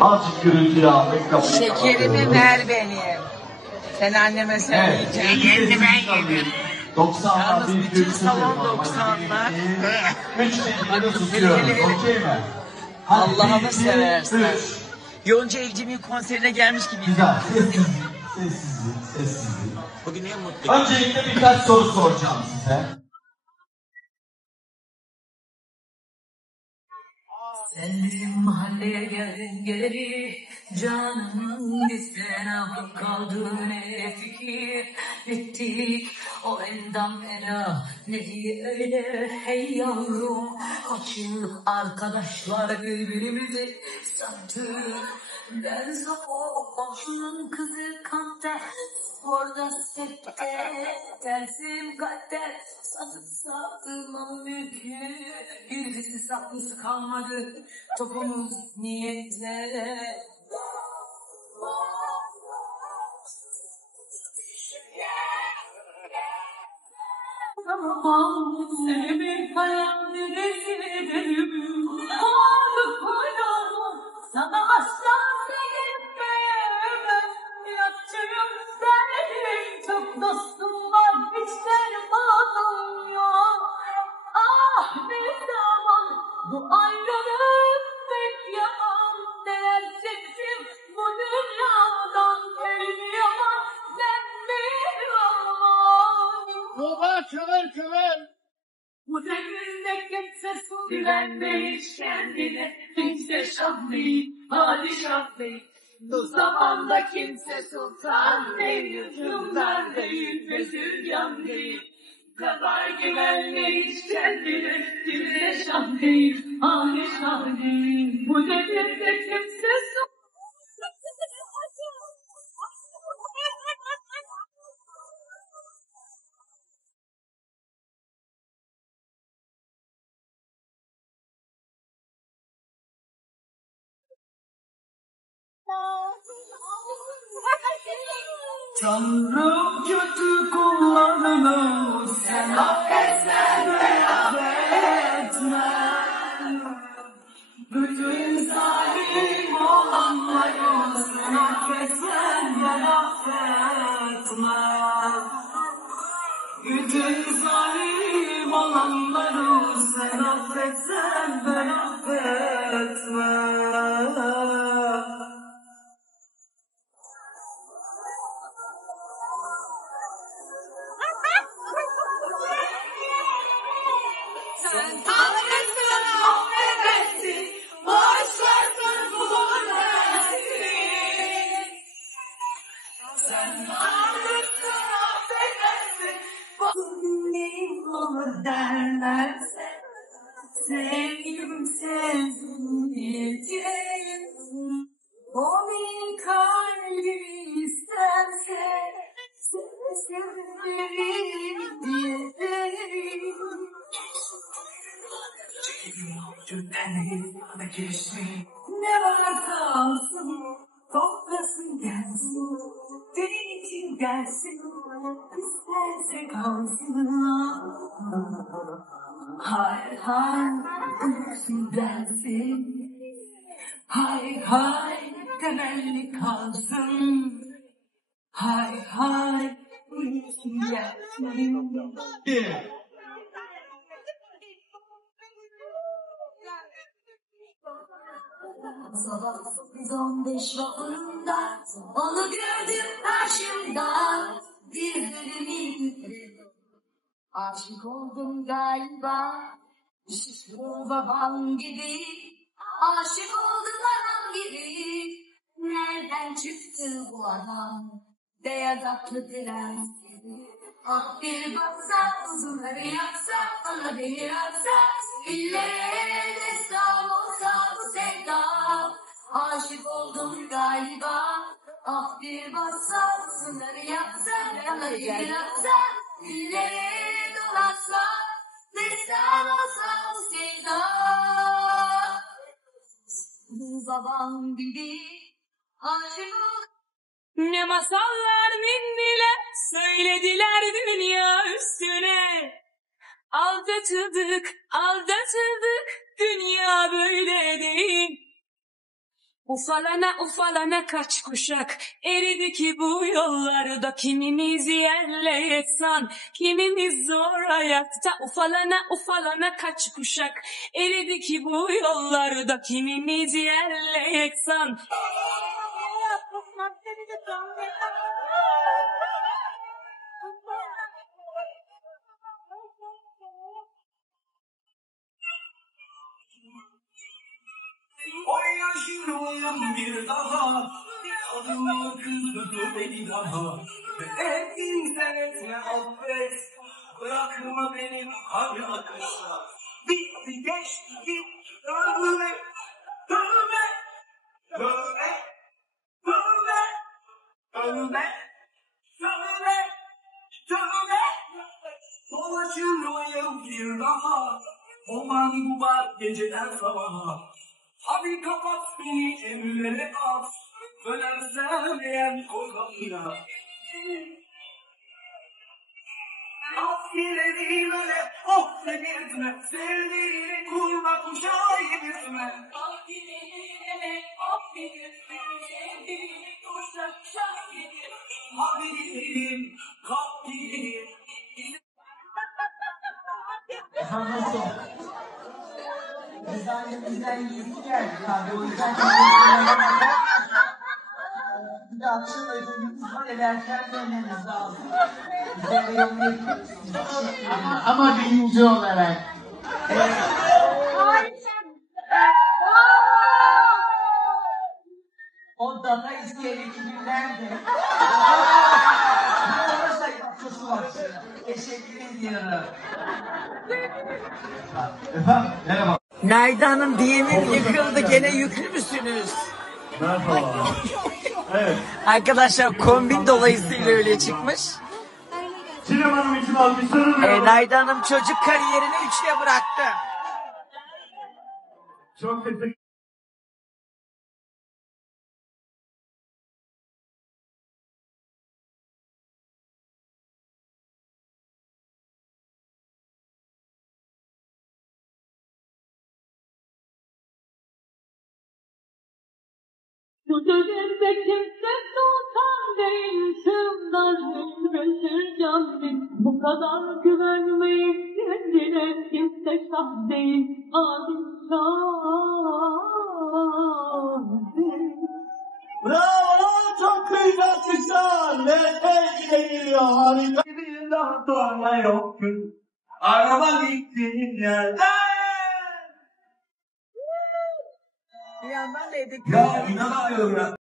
Azıcık gürültüyü aldık. Şekerimi ver benim. Sen anneme söyleyeceksin. Yerini ben yedim. 90'lar Yalnız bir bütün gürültü salon var. 90'lar. 3 şekilde tutuyoruz. Okey mi? Allah'ını seversen. 3. Yonca Evcimik'in konserine gelmiş gibi. Güzel. Sessizlik. Sessizlik. Sessizlik. Bugün en mutluyum. Öncelikle birkaç soru soracağım size. Sen mahalleye geldin geleri, canımın bir fena kaldı ne fikir ettik o endam era ne diye öyle hey yavrum, kaç yıl arkadaşlar birbirimizi sattık. Ben komşunun kızı kante, orada septe tersim kader, satıp sattığım mülkü, birisi saklısı kalmadı, topumuz niyetlere. Tamam, seni bir hayal ederim, ağırlık koyarım, sana asla sevmeyemem, yaptığım benim, çok dostum var, hiç dermanım yok. Ah ne zaman bu ayrılık pek yaman, neler çektim bu dünyadan, elini yaman, ben bir yaman. Baba köver. Bu devirde kimse güvenme hiç kendine, kimse şah değil, padişah değil. Bu zamanda kimse sultan değil, hükümdar değil, mezülyan değil. Kadar güvenme hiç kendine, kimse şah değil, padişah değil. Bu devirde kimse sultan. Tanrım kötü kullarını sen affetsen ve affetme. Bütün zalim olanları sen affetsen ve affetme. Bütün zalim olanları sen affetsen ve affetme. Sen Tanrısın, affedersin, bağışlarsın, bulursun. Sen Tanrısın, affedersin, bağışlarsın, olur derlerse, sevgilim sevdim diyeceğim. O bir kalbimi isterse, sevgilim diyeceğim. Ne varsa alsın, toplasın gelsin, benim için gelsin, isterse kalsın. Hay hay, uyusun gelsin, hay hay, temelli kalsın, hay hay, uyusun gelsin. Sabah 15 vakurunda onu gördüm karşımda, dizlerimi aşık oldum galiba, şişko babam gibi, aşık oldum adam gibi. Nereden çıktı bu adam, beyaz atlı prens gibi. Ah bir baksa, uzunları yaksa, bana beni yaksa, illere destan olsa bu sevda. Aşık oldum galiba, ah bir baksa, uzunları yaksa, bana beni yaksa, illere dolaşsa, destan olsa bu sevda. Babam gibi aşık oldum. Ne masallar ninniler söylediler dünya üstüne. Aldatıldık, dünya böyle değil. Ufalana ufalana kaç kuşak eridi ki bu yollarda, kimimiz yerle yeksan, kimimiz zor ayakta. Ufalana ufalana kaç kuşak eridi ki bu yollarda, kimimiz yerle yeksan. Oy yaşıyorum bir daha, adımı kızdırdı beni daha. Ve sen etme affet, bırakma beni hadi akışla. Bitti geçti dönme, dönme, dönme, dönme, dönme, dönme, dönme. Dolaşıyorum bir daha, oman bu var geceden sabaha. Hadi kapat beni evlere at, dönersem eğer korkamına. Affederim öyle, oh dedirtme, sevdiğini kurma kuşağı yedirtme. Affederim öyle, oh dedirtme, sevdiğini kurma kuşağı yedirtme. Hadi gidelim, kalk gidelim. Nasıl? Bizden yüzü geldi tabii. O yüzden bir de akşam ödülümüz var. Erken dönmemiz lazım. Bize de yolunu yapıyorsunuz. Ama birinci olarak. Evet. O data isteyen ekibimden de. Olursa yapması var. Teşekkür ediyorum. Efendim, merhaba. Nayda Hanım DM'im yıkıldı. Gene yüklü müsünüz? Merhaba. Evet. Arkadaşlar kombin dolayısıyla öyle çıkmış. Sinemanın için almışsınız. Nayda Hanım çocuk kariyerini 3'te bıraktı. Çok teşekkür Şu devirde kimse sultan değil, sığmdan hürmettir canım. Bu kadar güvenmeyin kendine, kimse şah değil, padişah değil. Bravo, çok kıymetlisin. Nereden geliyor harika. Bir daha sonra yok gün. Araba gittiğin yerden. Bir yandan da edip Ya inanamıyorum ya.